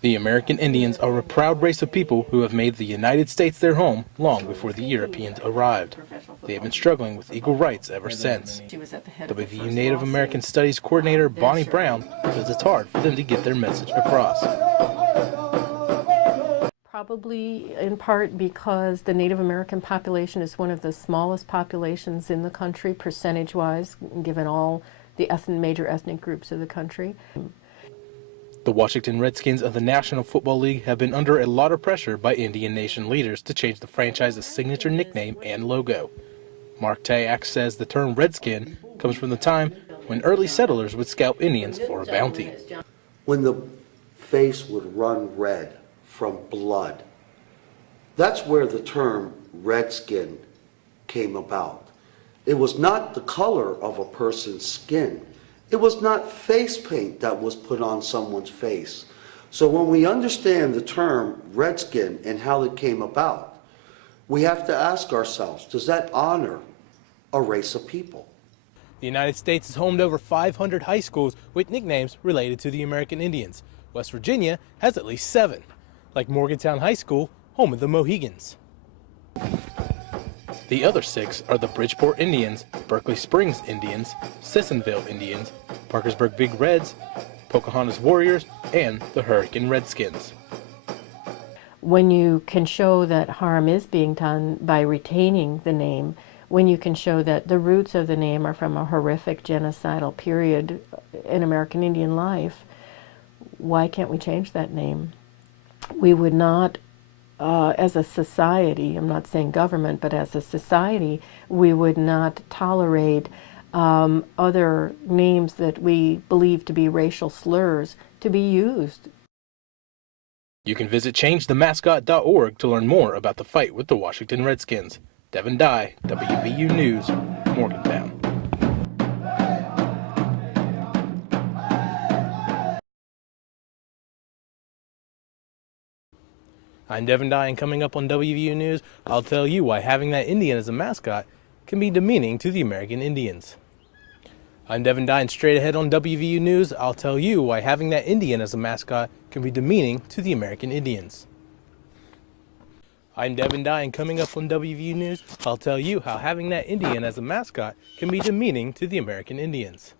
The American Indians are a proud race of people who have made the United States their home long before the Europeans arrived. They have been struggling with equal rights ever since. WVU Native American Studies Coordinator Bonnie Brown says it's hard for them to get their message across. Probably in part because the Native American population is one of the smallest populations in the country, percentage-wise, given all the major ethnic groups of the country. The Washington Redskins of the National Football League have been under a lot of pressure by Indian Nation leaders to change the franchise's signature nickname and logo. Mark Tayak says the term Redskin comes from the time when early settlers would scalp Indians for a bounty. When the face would run red from blood, that's where the term Redskin came about. It was not the color of a person's skin. It was not face paint that was put on someone's face. So when we understand the term Redskin and how it came about, we have to ask ourselves, does that honor a race of people? The United States is home to over 500 high schools with nicknames related to the American Indians. West Virginia has at least 7, like Morgantown High School, home of the Mohegans. The other 6 are the Bridgeport Indians, Berkeley Springs Indians, Sissonville Indians, Parkersburg Big Reds, Pocahontas Warriors, and the Hurricane Redskins. When you can show that harm is being done by retaining the name, when you can show that the roots of the name are from a horrific genocidal period in American Indian life, why can't we change that name? We would not, as a society, I'm not saying government, but as a society, we would not tolerate other names that we believe to be racial slurs to be used. You can visit changethemascot.org to learn more about the fight with the Washington Redskins. Devin Dye, WVU News, Morgantown. I'm Devin Dye, and coming up on WVU News, I'll tell you why having that Indian as a mascot can be demeaning to the American Indians. I'm Devin Dye, and straight ahead on WVU News, I'll tell you why having that Indian as a mascot can be demeaning to the American Indians. I'm Devin Dye, and coming up on WVU News, I'll tell you how having that Indian as a mascot can be demeaning to the American Indians.